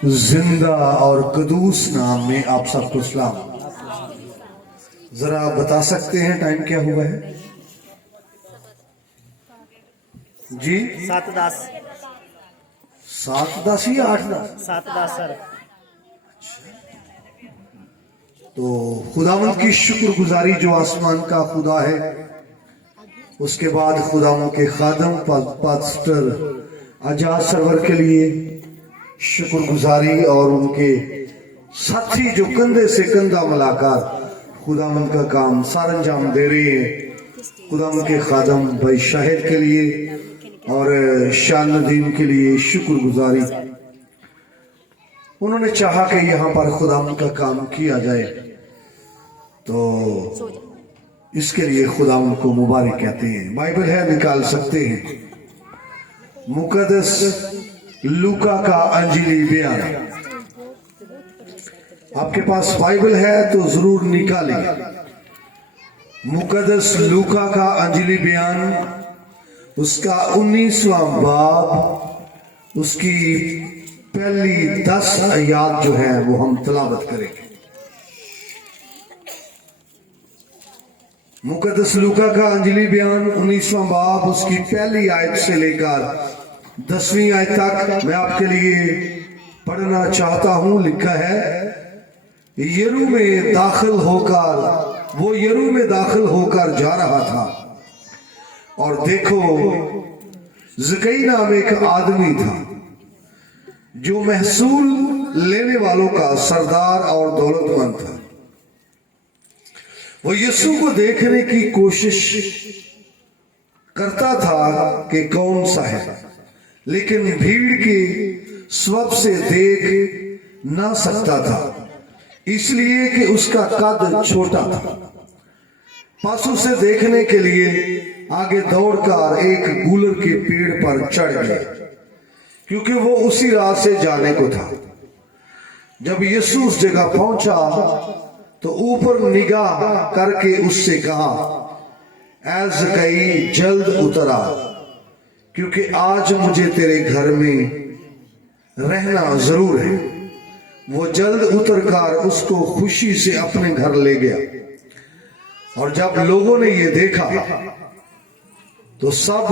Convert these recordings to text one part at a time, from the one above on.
जिंदा और कदूस नाम में आप सबको सलाम। जरा बता सकते हैं टाइम क्या हुआ है जी? 7:10 7:10 या 8:10? 7:10 सर। तो खुदावंद की शुक्रगुजारी जो आसमान का खुदा है, उसके बाद खुदावंद के खादम पास्टर आजाद सरवर के लिए शुक्रगुजारी और उनके साथी जो कंधे से कंधा मिलाकर खुदावंद का काम सार अंजाम दे रहे हैं। खुदावंद के खादम भाई शाहिद के लिए और शान नदीम के लिए शुक्रगुजारी। उन्होंने चाहा कि यहाँ पर खुदावंद का काम किया जाए, तो इसके लिए खुदावंद को मुबारक कहते हैं। बाइबल है, निकाल सकते हैं मुकद्दस लूका का अंजीली बयान। आपके पास बाइबल है तो जरूर निकालें। मुकद्दस लूका का अंजीली बयान, उसका 19वां बाब, उसकी पहली 10 आयात जो है वो हम तलावत करेंगे। मुकद्दस लूका का अंजलि बयान 19वां बाब, उसकी पहली आयत से लेकर 10वीं आयत तक मैं आपके लिए पढ़ना चाहता हूं। लिखा है, यरू में दाखिल होकर जा रहा था और देखो ज़कई नाम एक आदमी था जो महसूल लेने वालों का सरदार और दौलतमंद था। वो यीशु को देखने की कोशिश करता था कि कौन सा है, लेकिन भीड़ के स्वभाव से देख ना सकता था, इसलिए कि उसका कद छोटा था। बस उसे देखने के लिए आगे दौड़कर एक गूलर के पेड़ पर चढ़ गया, क्योंकि वो उसी राह से जाने को था। जब यीशु उस जगह पहुंचा तो ऊपर निगाह करके उससे कहा, ऐ ज़कई जल्द उतर आ, क्योंकि आज मुझे तेरे घर में रहना जरूर है। वो जल्द उतरकर उसको खुशी से अपने घर ले गया। और जब लोगों ने ये देखा तो सब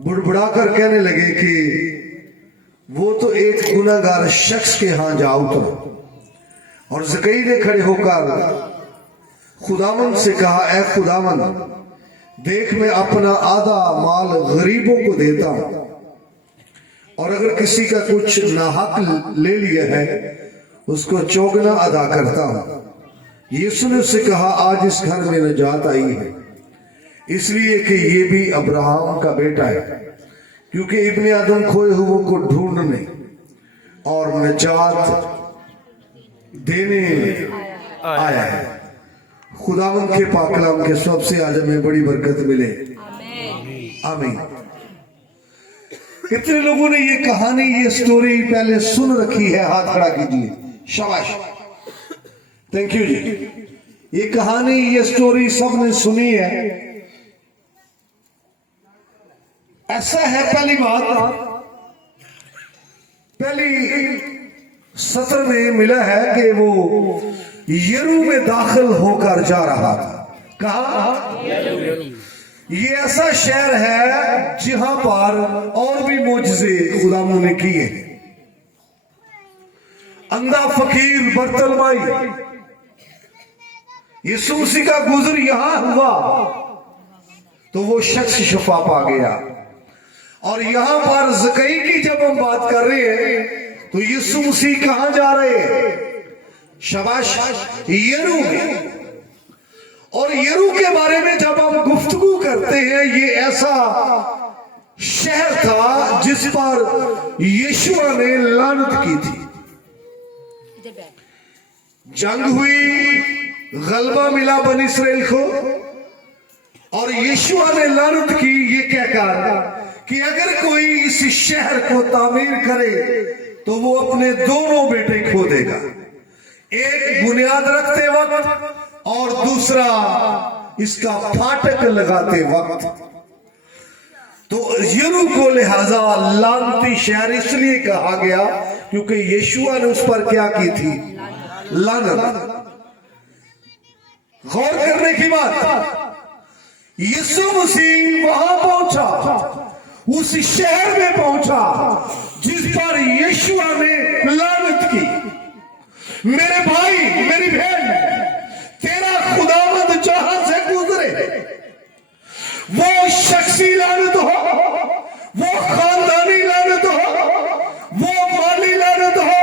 बुड़बुड़ाकर कहने लगे कि वो तो एक गुनाहगार शख्स के यहां जा उतरा। और ज़कई ने खड़े होकर खुदावंद से कहा, ऐ खुदावंद, देख मैं अपना आधा माल गरीबों को देता हूं, और अगर किसी का कुछ नाहक ले लिया है उसको चौगुना अदा करता हूं। यीशु ने उससे कहा, आज इस घर में नजात आई है, इसलिए कि ये भी अब्राहम का बेटा है, क्योंकि इब्ने आदम खोए हुए को ढूंढने और नजात देने आया है। खुदावंद के पाक कलाम के सबसे आज हमें बड़ी बरकत मिले, आमीन। कितने लोगों ने ये कहानी, ये स्टोरी पहले सुन रखी है? हाथ खड़ा कीजिए, शाबाश, थैंक यू जी। ये कहानी, ये स्टोरी सबने सुनी है। ऐसा है, पहली बात, पहली सत्र में मिला है कि वो यरू में दाखिल होकर जा रहा था। कहा? ये ऐसा शहर है जहां पर और भी मोजज़े खुदावंद ने किए। अंधा फकीर बर्तलमाई, यीशु मसीह का गुजर यहां हुआ तो वो शख्स शिफा पा गया। और यहां पर ज़कई की जब हम बात कर रहे हैं तो यीशु मसीह कहां जा रहे हैं? शाबाश, यरू में। और यरू के बारे में जब हम गुफ्तगू करते हैं, ये ऐसा शहर था जिस पर यीशुआ ने लानत की थी। जंग हुई, गलबा मिला बनी इस्राएल को, और यीशुआ ने लानत की ये कहकर कि अगर कोई इस शहर को तामीर करे तो वो अपने दोनों बेटे खो देगा, एक बुनियाद रखते वक्त और दूसरा इसका फाटक लगाते वक्त। तो यरू को लिहाजा लानती शहर इसलिए कहा गया क्योंकि यीशुआ ने उस पर क्या की थी? लानत। गौर करने की बात, यीशु मसीह वहां पहुंचा, उस शहर में पहुंचा जिस पर यीशुआ ने लानत की। मेरे भाई, मेरी बहन, तेरा खुदावंद जहां से गुजरे, वो शख्सी लानत हो, वो खानदानी लानत हो, वो माली लानत हो,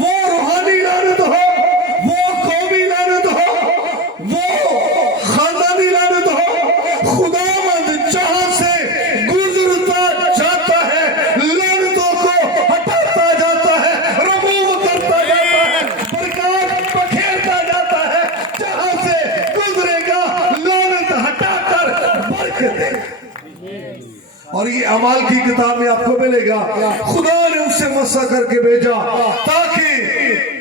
वो रूहानी लानत हो, वो कौमी लानत हो, वो खानदानी लानत हो, खुदावंद जहां से गुजरता जाता है, लानतों को हटाता जाता है, रिमूव करता जाता है, प्रकाश पखेरता जाता है। जहां से गुजरेगा लानत हटाकर बरकत देगा। और ये अमाल की किताब में आपको मिलेगा, खुदा ने उससे मसा करके भेजा ताकि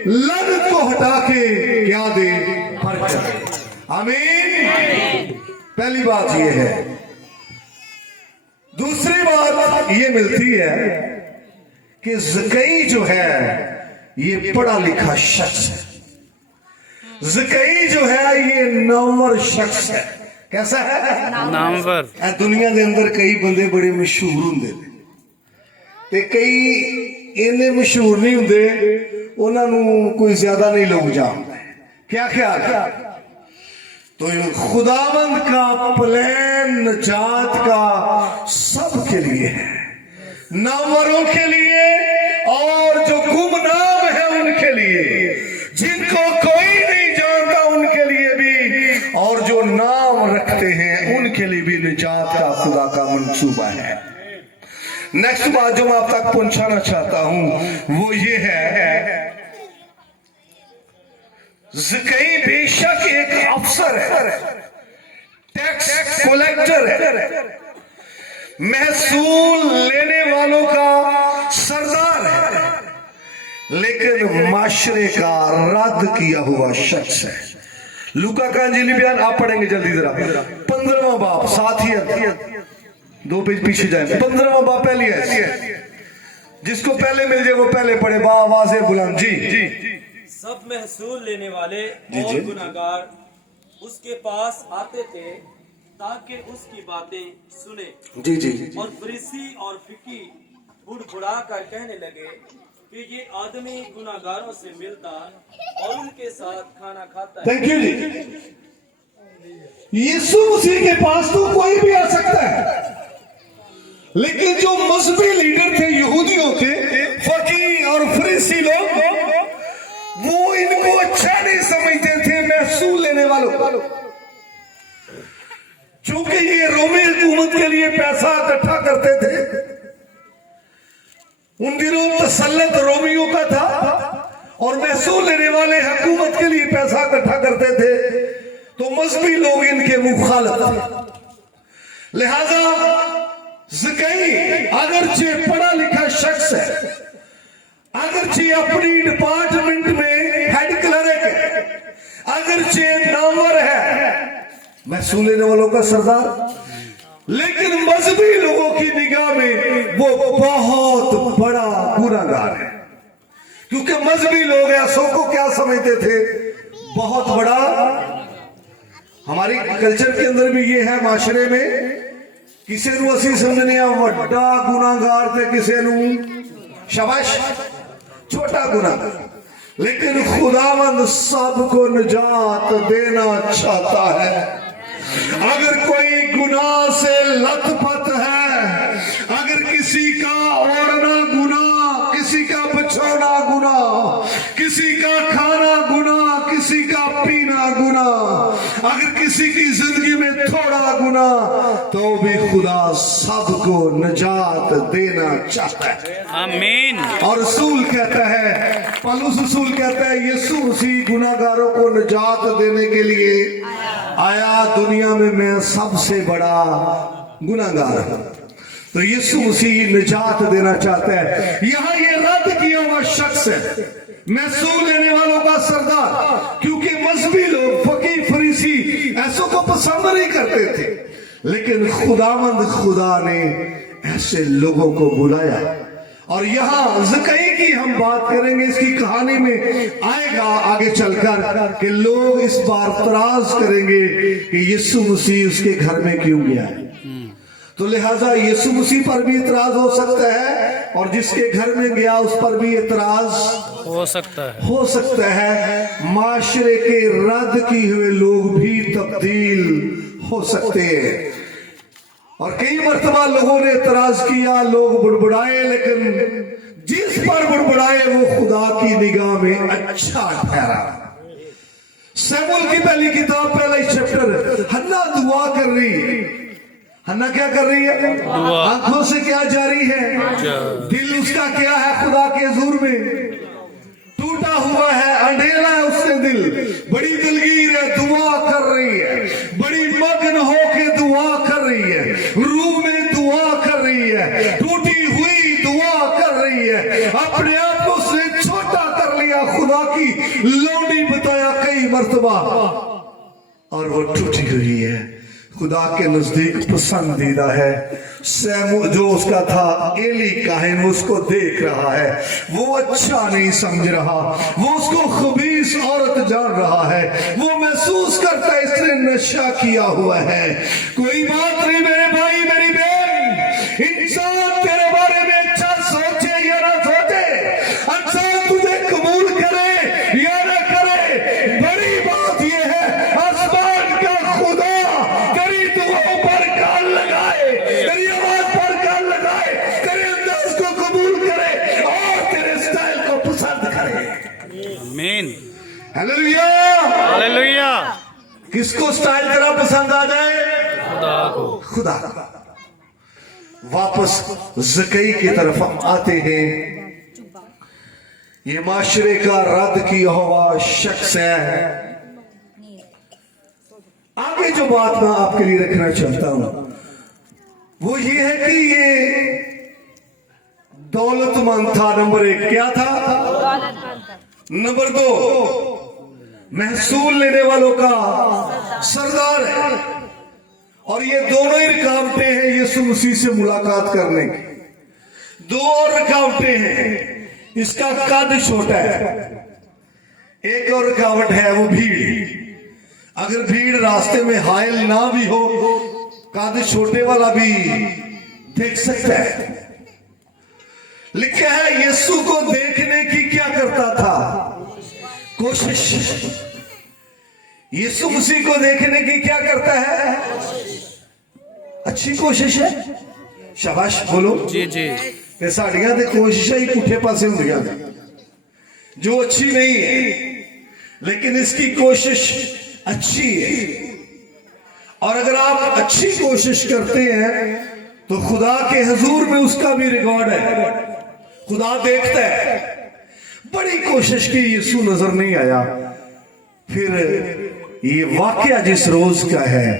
लानत को हटा के क्या दे? बरकत दे। आमीन। पहली बात ये है। दूसरी बात ये मिलती है कि ज़कई जो है ये पढ़ा लिखा शख्स है। ज़कई जो है ये नामवर शख्स है। कैसा है? नामवर। दुनिया के अंदर कई बंदे बड़े मशहूर होंगे ते कई इन्ने मशहूर नहीं होंगे, उन्होंने कोई ज्यादा नहीं लोग जानते। क्या ख्याल है? तो खुदावंद का प्लान निजात का सबके लिए है, नामवरों के लिए और जो गुमनाम है उनके लिए, जिनको कोई नहीं जानता उनके लिए भी, और जो नाम रखते हैं उनके लिए भी निजात का खुदा का मंसूबा है। नेक्स्ट बात जो मैं आप तक पहुंचाना चाहता हूं वो ये है, ज़कई बेशक एक अफसर है, टैक्स कलेक्टर है, महसूल लेने वालों का सरदार है, लेकिन माशरे का रद्द किया हुआ शख्स है। लूका का इंजील बयान आप पढ़ेंगे जल्दी जरा, 15वां बाब, साथ ही 2 पेज पीछे जाए, 15वां बाब पहली है, जिसको पहले मिल जाए वो पहले पढ़े, बा आवाज है बुलंद। जी। सब महसूल लेने वाले और गुनाहगार उसके पास आते थे ताकि उसकी बातें सुने। जी। और फरीसी और फिकी बुड़बुड़ा कर कहने लगे कि ये आदमी गुनाहगारों से मिलता और उनके साथ खाना खाता है। थैंक यू जी। यीशु मसीह के पास तो कोई भी आ सकता है, लेकिन जो मजहबी लीडर थे यहूदियों के, फकीह और फरीसी लोग, वो इनको अच्छा नहीं समझते थे महसूल लेने वालों। चूंकि ये रोमी हुकूमत के लिए पैसा इकट्ठा करते थे, उन दिनों तसल्लुत रोमियों का था और महसूल लेने वाले हुकूमत के लिए पैसा इकट्ठा करते थे, तो मजहबी लोग इनके मुखालिफ थे। लिहाजा ज़कई अगरचे पढ़ा लिखा शख्स है, अगरचे अपनी डिपार्टमेंट में हेड क्लर्क है, अगरचे नामवर है, महसूल लेने वालों का सरदार, लेकिन मजहबी लोगों की निगाह में वो बहुत बड़ा गुनाहगार है। क्योंकि मजहबी लोग ऐसों को क्या समझते थे? बहुत बड़ा। हमारी कल्चर के अंदर भी ये है, माशरे में किसी नू असी समझने वड्डा गुनाहगार थे, किसी नू शाबाश छोटा गुनाहगार, लेकिन खुदावंद सबको निजात देना चाहता है। अगर कोई गुनाह से लथपथ है, अगर किसी का ओढ़ना गुनाह, किसी का बिछोना गुनाह, किसी का खाना गुनाह, किसी का पीना गुनाह, अगर किसी की जिंदगी में थोड़ा गुनाह, तो भी खुदा सबको निजात देना चाहता है। आमीन। और रसूल कहता है, पौलुस रसूल कहता है, यीशु मसीह गुनाहगारों को निजात देने के लिए आया, दुनिया में मैं सबसे बड़ा गुनाहगार हूं। तो यीशु मसीह निजात देना चाहता है। यहां ये रद्द किया हुआ शख्स है, महसूल लेने वालों का सरदार, क्योंकि मजहबी लोग, फकीह फरीसी ऐसों को पसंद नहीं करते थे, लेकिन खुदावंद खुदा ने ऐसे लोगों को बुलाया और यहाँ ज़कई की हम बात करेंगे, इसकी कहानी में आएगा आगे चलकर कि लोग इस बार तराज करेंगे कि यीशु मसीह उसके घर में क्यों गया है। तो लिहाजा यीशु मसीह पर भी इतराज हो सकता है और जिसके घर में गया उस पर भी इतराज हो सकता है। माशरे के रद्द किए हुए लोग भी तब्दील हो सकते हैं। और कई मर्तबा लोगों ने इतराज किया, लोग बुड़बुड़ाए, लेकिन जिस पर बुड़बुड़ाए वो खुदा की निगाह में अच्छा ठहरा। शमूएल की पहली किताब पहला चैप्टर, हन्ना दुआ कर रही। हन्ना क्या कर रही है? आंखों से क्या जारी है? दिल उसका क्या है? खुदा के हुजूर में टूटा हुआ है, अंधेरा है उससे दिल, बड़ी दिलगीर है, दुआ कर रही है, बड़ी मग्न होके दुआ कर रही है, रूह में दुआ कर रही है, टूटी हुई दुआ कर रही है। अपने आप को उसने छोटा कर लिया, खुदा की लौंडी बताया कई मर्तबा, और वो टूटी हुई है, खुदा के नजदीक पसंदीदा है। सैमू जो उसका था एली काहिन उसको देख रहा है, वो अच्छा नहीं समझ रहा, वो उसको खबीस औरत जान रहा है, वो महसूस करता है इसने नशा किया हुआ है। कोई बात नहीं मेरे भाई मेरी बहन, इंसान तेरे बारे में अच्छा सोचे या ना सोचे, इंसान तुझे कबूल करे या ना करे, बड़ी बात यह है आसमान का खुदा तेरी दुआओं पर कान लगाए, तेरी आवाज पर कान लगाए, तेरे अंदाज को कबूल करे और तेरे स्टाइल को पसंद करे। आमीन, हालेलुया, हालेलुया। किसको स्टाइल तेरा पसंद आ जाए? खुदा को। खुदा। वापस ज़कई की तरफ आते हैं। ये माशरे का रद्द किया हुआ शख्स है। आगे जो बात मैं आपके लिए रखना चाहता हूं वो ये है कि ये दौलतमंद था। नंबर 1 क्या था? नंबर 2 महसूल लेने वालों का सरदार है। और ये दोनों ही रुकावटें हैं यीशु मसीह से मुलाकात करने की। 2 और रुकावटें हैं। इसका कद छोटा है। एक और रुकावट है वो भीड़। अगर भीड़ रास्ते में हायल ना भी हो, कद छोटे वाला भी देख सकता है। लिखा है यीशु को देखने की क्या करता था? कोशिश। यीशु मसीह को देखने की क्या करता है? अच्छी कोशिश है। शाबाश बोलो जी जी। कि साड़ियां ते कोशिशें ही पुठे पासे होंदियां जो अच्छी नहीं है, लेकिन इसकी कोशिश अच्छी है। और अगर आप अच्छी कोशिश करते हैं तो खुदा के हुजूर में उसका भी रिकॉर्ड है। खुदा देखता है। बड़ी कोशिश की, यीशु नजर नहीं आया। फिर ये वाकया जिस रोज का है,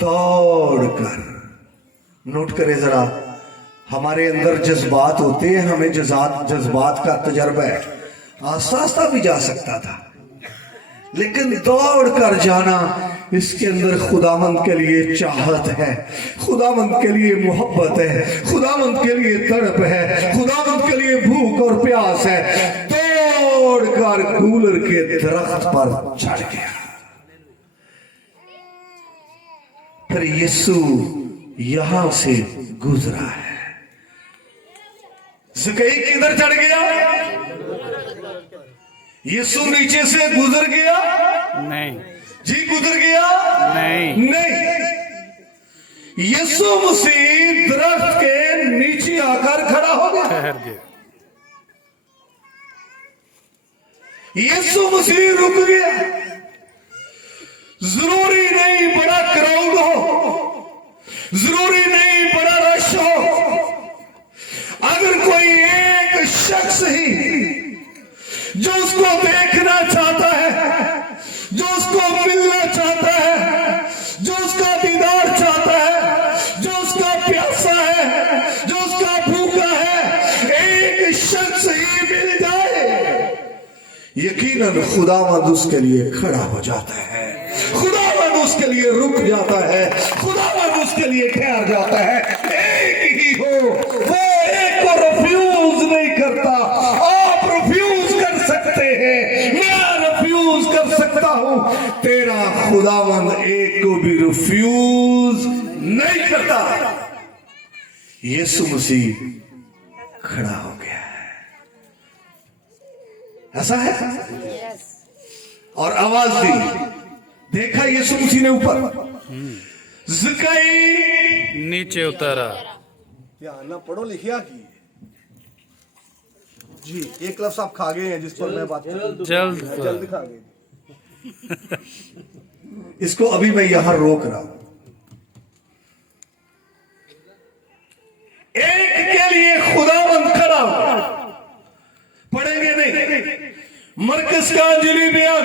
दौड़कर, नोट करें जरा, हमारे अंदर जज्बात होते हैं, हमें जज्बात का तजर्बा है। आस्ता आस्ता भी जा सकता था, लेकिन दौड़ कर जाना, इसके अंदर खुदावंद के लिए चाहत है, खुदावंद के लिए मोहब्बत है, खुदावंद के लिए तड़प है, खुदावंद के लिए भूख और प्यास है। दौड़ कर गूलर के दरख्त पर चढ़ गया। फिर यीशु यहां से गुजरा है। ज़कई किधर चढ़ गया? यीशु नीचे से गुजर गया? नहीं जी गुजर गया? नहीं। यीशु मसीह दरख्त के नीचे आकर खड़ा हो गया। ठहर गया। यीशु मसीह रुक गया। जरूरी नहीं बड़ा क्राउड हो, जरूरी नहीं बड़ा रश हो, अगर कोई एक शख्स ही जो उसको देखना चाहता है, जो उसको मिलना चाहता है, जो उसका दीदार चाहता है, जो उसका प्यासा है, जो उसका भूखा है, एक शख्स ही मिल जाए, यकीनन खुदावंद उसके लिए खड़ा हो जाता है, खुदावंद उसके लिए रुक जाता है, खुदावंद उसके लिए ठहर जाता है। एक ही हो, वो एक और खुदावंद एक को भी रिफ्यूज नहीं करता। यीशु मसीह खड़ा हो गया है, ऐसा है। और आवाज दी, देखा यीशु मसीह ने ऊपर, ज़कई नीचे उतारा। क्या ना पढ़ो लिखिया की जी, एक लफ्ज आप खा गए हैं जिस पर मैं बात कर रहा हूं। जल्द खा गए। इसको अभी मैं यहां रोक रहा हूं। एक के लिए खुदावंद खड़ा हो, पढ़ेंगे नहीं। मरकज का अंजलि बयान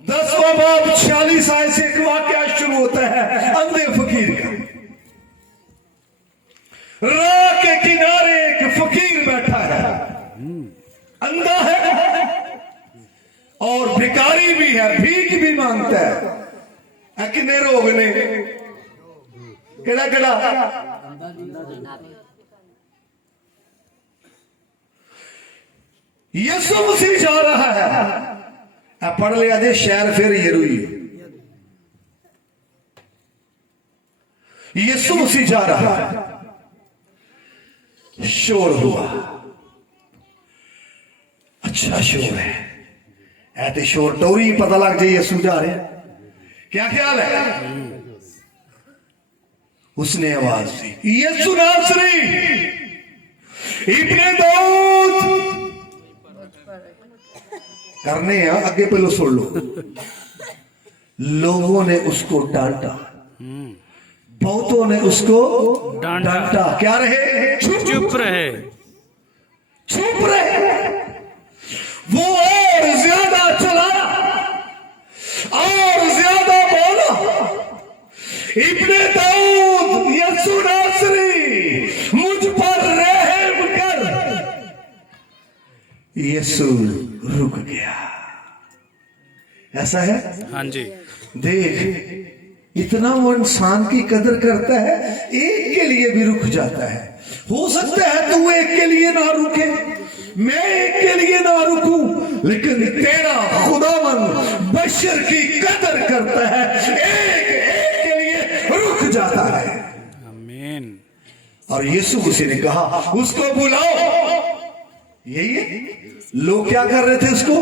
10वां बाब 46 आयत से एक वाकया शुरू होता है अंधे फकीर का। राह के किनारे एक फकीर बैठा है, अंधा है और भिखारी भी है, भीख भी मांगता है। किन्ने रोग ने, केड़ा केड़ा? यीशु मसीह जा रहा है, पढ़ लिया जे शहर फिर ये रुई। यीशु मसीह जा रहा है, शोर हुआ, अच्छा शोर है, ऐसे शोर टोरी पता लग जाए यीशु जा रहे हैं। क्या ख्याल है? उसने आवाज दी, यीशु नासरी इब्ने दाऊद। करने हैं आगे पहले सुन लो। लोगों ने उसको डांटा, बहुतों ने उसको डांटा। क्या रहे? चुप रहे। चुप रहे। वो और ज्यादा चला और ज्यादा बोला, इब्ने दाऊद यीशु नासरी मुझ पर रहम कर। यीशु रुक गया। ऐसा है? हाँ जी। देख, इतना वो इंसान की कदर करता है, एक के लिए भी रुक जाता है। हो सकता है तू एक के लिए ना रुके, मैं एक के लिए ना रुकूं, लेकिन तेरा खुदावंद बशर की कदर करता है, एक एक के लिए रुक जाता है। आमीन। और यीशु मसीह ने कहा उसको बुलाओ। यही है, लोग क्या कर रहे थे? उसको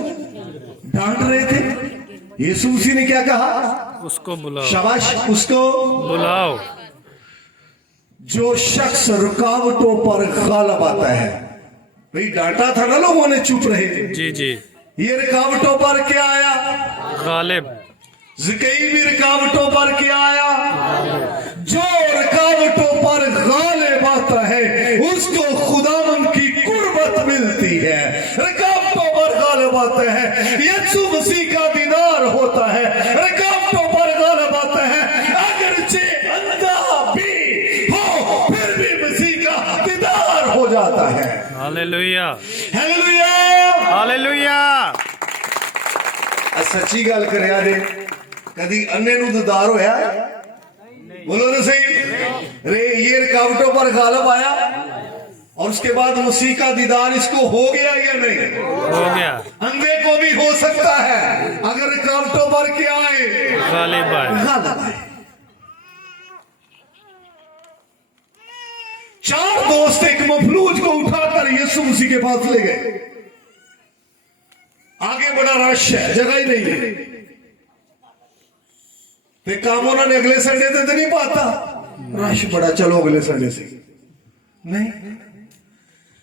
डांट रहे थे। यीशु मसीह ने क्या कहा? उसको बुलाओ। शाबाश, उसको बुलाओ। जो शख्स रुकावटों पर गालिब आता है, भाई डांटा था ना लोगों ने, चुप रहे थे। जी जी। ये रुकावटों पर क्या आया? गालिब। ज़कई भी रुकावटों पर क्या आया? जो रुकावटों पर गालिब आता है उसको खुदावंद की कुर्बत मिलती है। रुकावटों पर गालिब आता है, यीशु मसीह का दीदार होता है। रुकावटों पर गालिब आता है, अगरचे अंधा भी हो फिर भी मसीह का दीदार हो जाता है। हालेलुया। हालेलुया। हालेलुया। सच्ची गल करिया दे, कदी अन्ने नूं दीदार होया? बोलो ना सही रे। ये रुकावटों पर गालिब आया और उसके बाद मसीह का दीदार इसको हो गया या नहीं? हो गया। अंधे को भी हो सकता है अगर रुकावटों पर क्या आए? गालिब आए। गालिब आए। 4 दोस्त एक मफलूज को उठाकर यीशु मसीह के पास ले गए। आगे बड़ा रश है, जगह ही नहीं है। ते काम उन्होंने अगले संडे से तो नहीं पाता, रश बड़ा, चलो अगले संडे से नहीं।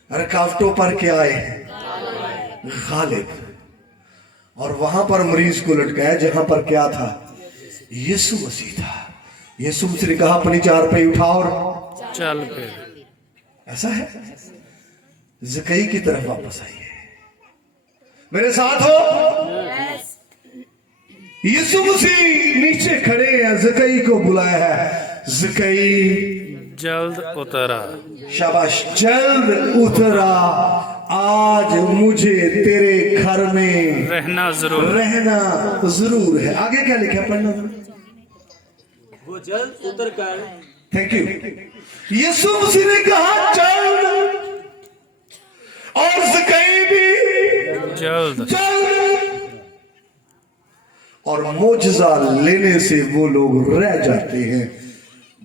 रुकावटों पर क्या आए? गालिब। और वहां पर मरीज को लटकाया जहां पर क्या था? यीशु मसीह था। यीशु मसीह ने कहा अपनी चारपाई उठाओ और चल फिर। ऐसा है। ज़कई की तरफ वापस आइए, मेरे साथ हो। यीशु मसीह नीचे खड़े हैं, ज़कई को बुलाया है। ज़कई जल्द उतरा। शाबाश, जल्द उतरा। आज मुझे तेरे घर में रहना जरूर है। आगे क्या लिखा, पढ़ना। वो जल्द उतर कर, थैंक यू। यीशु मसीह ने कहा जल्द, और ज़कई भी जल्द। जल्द। और मोजजा लेने से वो लोग रह जाते हैं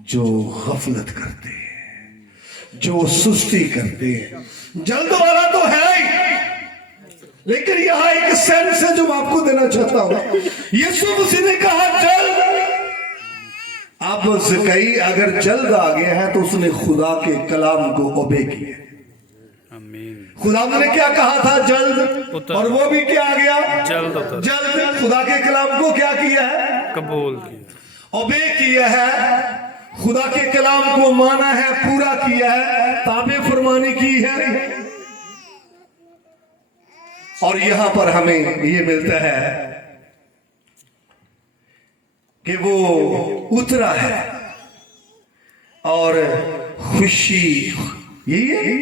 जो गफलत करते हैं, जो सुस्ती करते हैं। जल्द वाला तो है ही, लेकिन यहां एक सेंस है जो मैं आपको देना चाहता हूं। यीशु मसीह ने कहा जल्द। अब ज़कई अगर जल्द आ गया है तो उसने खुदा के कलाम को ओबे किया। आमीन। खुदा ने क्या कहा था? जल्द, उतर। और वो भी क्या आ गया? जल्द उतर। जल्द खुदा के कलाम को क्या किया है? कबूल किया, ओबे किया है, खुदा के कलाम को माना है, पूरा किया है, ताबे फरमानी की है। और यहां पर हमें ये मिलता है कि वो उतरा है और खुशी, यही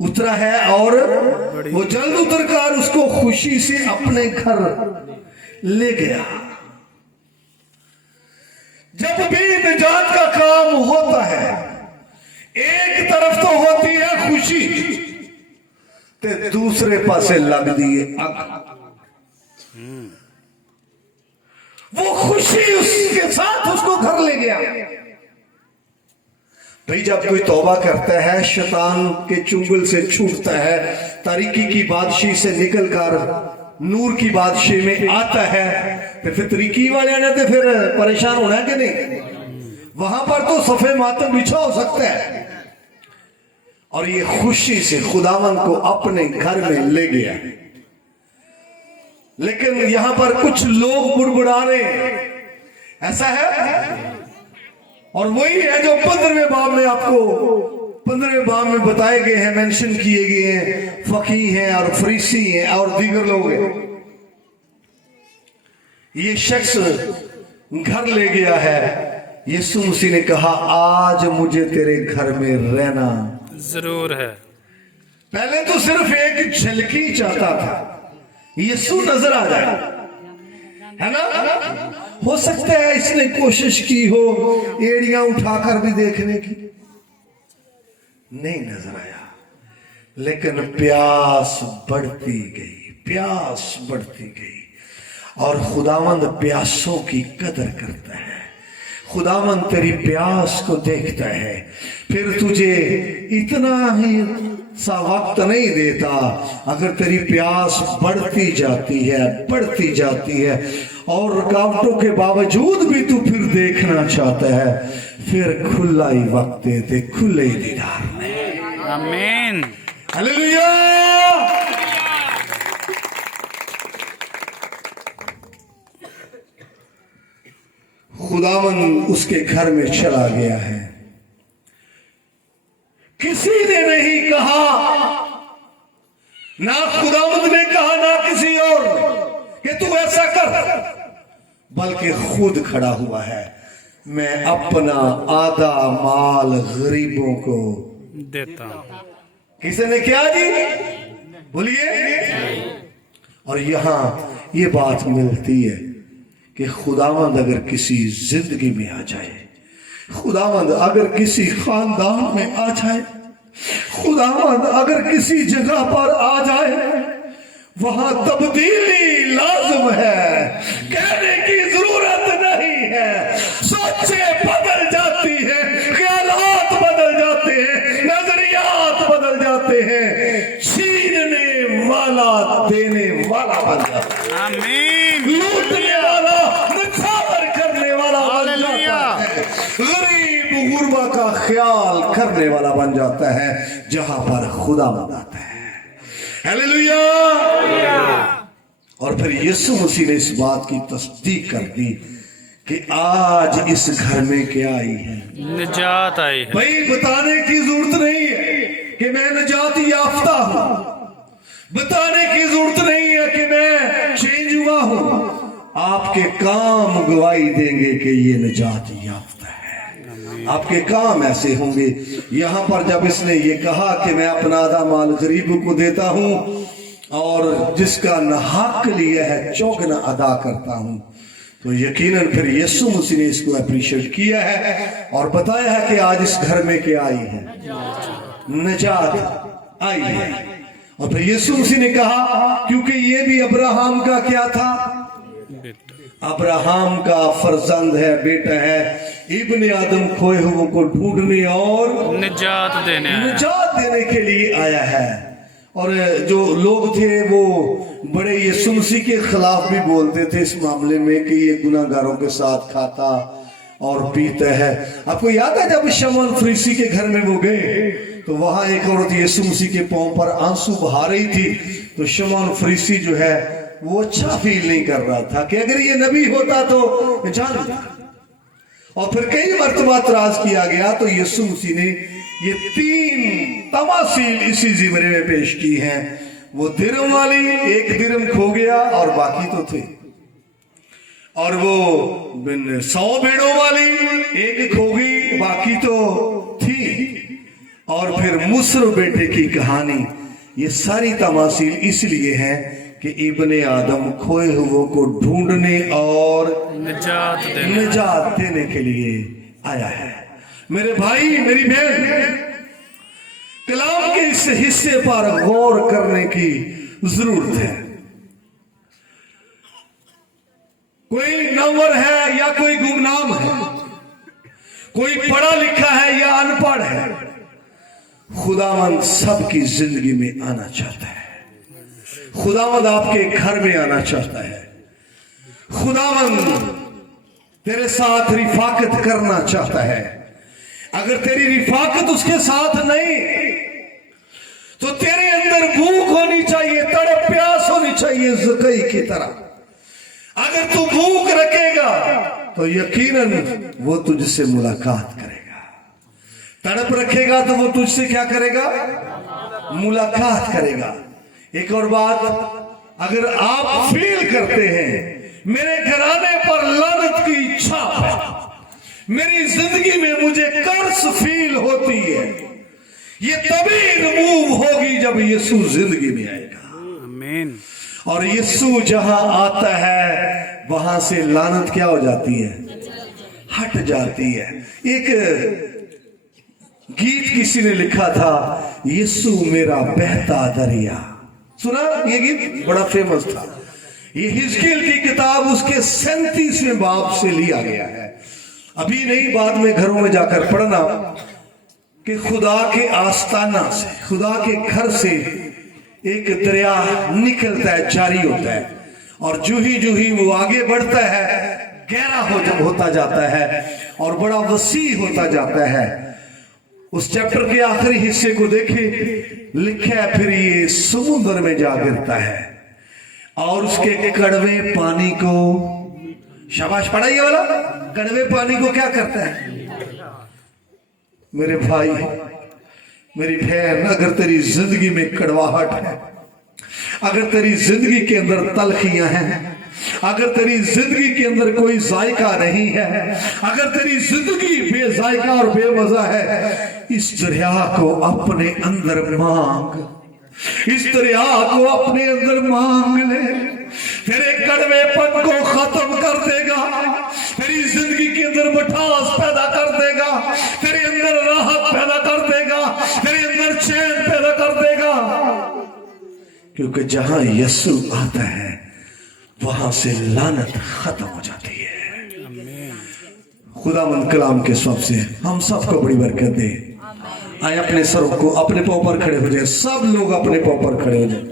उतरा है और वो जल्द उतरकर उसको खुशी से अपने घर ले गया। जब भी निजात का काम होता है, एक तरफ तो होती है खुशी, ते दूसरे पासे लग दिए अग। वो खुशी उसके साथ उसको घर ले गया। भाई जब कोई तौबा करता है, शैतान के चुंगल से छूटता है, तारीकी की बादशाही से निकलकर नूर की बादशाही में आता है, तो फिर तरीकी वाले ने तो फिर परेशान होना है कि नहीं? वहां पर तो सफे मातम बिछा हो सकता है। और ये खुशी से खुदावन को अपने घर में ले गया। लेकिन यहां पर कुछ लोग बुड़बुड़ा रहे हैं, ऐसा है। और वही है जो 15वें बाब में आपको 15वें बाब में बताए गए हैं, मेंशन किए गए हैं। फकी हैं और फरीसी हैं और दीगर लोग हैं। ये शख्स घर ले गया है। यीशु मसीह ने कहा आज मुझे तेरे घर में रहना जरूर है। पहले तो सिर्फ एक झलकी चाहता था, यीशु नजर आ जाए, है ना? हो सकता है इसने कोशिश की हो एड़ियां उठाकर भी देखने की, नहीं नजर आया। लेकिन प्यास बढ़ती गई, प्यास बढ़ती गई। और खुदावंद प्यासों की कदर करता है। खुदावंद तेरी प्यास को देखता है, फिर तुझे इतना ही सा वक्त नहीं देता। अगर तेरी प्यास बढ़ती जाती है, बढ़ती जाती है, और रुकावटों के बावजूद भी तू फिर देखना चाहता है, फिर खुला ही वक्त देते, खुले ही दीदार में। आमीन। हालेलुया। खुदावन उसके घर में चला गया है। किसी ने नहीं कहा, ना खुदावंद ने कहा ना किसी और ने कि तू ऐसा कर, बल्कि खुद खड़ा हुआ है। मैं अपना आधा माल गरीबों को देता हूं। किसी ने क्या जी? बोलिए। और यहां ये बात मिलती है कि खुदावंद अगर किसी जिंदगी में आ जाए, खुदावंद अगर किसी खानदान में आ जाए, खुदावंद अगर किसी जगह पर आ जाए, वहां तब्दीली लाजिम है। कहने की जरूरत नहीं है। सोचें बदल जाती है, ख्यालात बदल जाते हैं, नजरियात बदल जाते हैं। छीनने वाला देने वाला बन जाता है। आमीन। लूटने वाला निछावर करने वाला बन जाता है। गरीब गुरबा का ख्याल करने वाला बन जाता है जहां पर खुदा आता है। हालेलुया। और फिर यीशु मसीह ने इस बात की तस्दीक कर दी कि आज इस घर में क्या आई है? निजात आई है। भाई बताने की जरूरत नहीं है कि मैं निजात याफ्ता हूं, बताने की जरूरत नहीं है कि मैं चेंज हुआ हूं। आपके काम गवाही देंगे कि ये निजात याफ्ता है। आपके काम ऐसे होंगे। यहां पर जब इसने ये कहा कि मैं अपना आधा माल गरीब को देता हूं और जिसका नाहक लिया है चौगुना अदा करता हूं, तो यकीनन फिर यीशु मसीह ने इसको अप्रिशिएट किया है और बताया है कि आज इस घर में क्या आई है? निजात आई है। और फिर यीशु मसीह ने कहा क्योंकि ये भी अब्राहम का क्या था? बेटा। अब्राहम का फर्जंद है, बेटा है, इब्ने आदम खोए हुए को ढूंढने और निजात देने आया। निजात देने के लिए आया है। और जो लोग थे वो बड़े यीशु मसीह के खिलाफ भी बोलते थे इस मामले में कि ये गुनाहगारों के साथ खाता और पीता है। आपको याद है जब शमौन फरीसी के घर में वो गए तो वहां एक औरत यीशु मसीह के पांव पर आंसू बहा रही थी, तो शमौन फरीसी जो है वो अच्छा फील नहीं कर रहा था कि अगर ये नबी होता तो जान। और फिर कई मर्तबा तराज किया गया तो यीशु मसीह ने ये 3 तमासील इसी जिमरे में पेश की हैं। वो दिरम वाली, एक दिरम खो गया और बाकी तो थे, और वो 100 भेड़ों वाली, एक खो गई बाकी तो थी, और फिर मुसर बेटे की कहानी। ये सारी तमासील इसलिए है कि इब्ने आदम खोए हुए को ढूंढने और निजात देने के लिए आया है। मेरे भाई, मेरी बहन, कलाम के इस हिस्से पर गौर करने की जरूरत है। कोई नंवर है या कोई गुमनाम है, कोई पढ़ा लिखा है या अनपढ़ है, खुदावंद सबकी जिंदगी में आना चाहता है। खुदावंद आपके घर में आना चाहता है। खुदावंद तेरे साथ रिफाकत करना चाहता है। अगर तेरी रिफाकत उसके साथ नहीं तो तेरे अंदर भूख होनी चाहिए, तड़प प्यास होनी चाहिए ज़कई की तरह। अगर तू भूख रखेगा तो यकीनन वो तुझसे मुलाकात करेगा। तड़प रखेगा तो वो तुझसे क्या करेगा? मुलाकात करेगा। एक और बात, अगर आप फील करते हैं मेरे घराने पर लानत की इच्छा है, मेरी जिंदगी में मुझे कर्ज फील होती है, ये तभी रिमूव होगी जब यीशु जिंदगी में आएगा। आमीन। और यीशु जहां आता है वहां से लानत क्या हो जाती है? हट जाती है। एक गीत किसी ने लिखा था, यीशु मेरा बहता दरिया। सुना? ये गीत बड़ा फेमस था। ये हिजकील की किताब उसके 37वें बाब से लिया गया है। अभी नहीं, बाद में घरों में जाकर पढ़ना कि खुदा के आस्ताना से, खुदा के घर से एक दरिया निकलता है, जारी होता है, और जू ही वो आगे बढ़ता है, गहरा होता जाता है और बड़ा वसी होता जाता है। उस चैप्टर के आखिरी हिस्से को देखें, लिखा है फिर ये समुद्र में जा गिरता है और उसके कड़वे पानी को, शाबाश पढ़ाइए वाला, कड़वे पानी को क्या करता है? मेरे भाई, मेरी बहन, अगर तेरी जिंदगी में कड़वाहट है, अगर तेरी जिंदगी के अंदर तलखियां हैं, अगर तेरी जिंदगी के अंदर कोई जायका नहीं है, अगर तेरी जिंदगी बेजायका और बेमजा है, इस दरिया को अपने अंदर मांग, इस दरिया को अपने अंदर मांग ले। तेरे कड़वेपन को खत्म कर देगा, तेरी जिंदगी के अंदर मिठास पैदा कर देगा, तेरे अंदर राहत पैदा कर देगा, तेरे अंदर चैन पैदा कर देगा। क्योंकि जहां यीशु आता है वहां से लानत खत्म हो जाती है। खुदावंद कलाम के सब से हम सबको बड़ी बरकत दे। आए अपने सरों को, अपने पांव पर खड़े हो जाए, सब लोग अपने पांव पर खड़े हो जाए।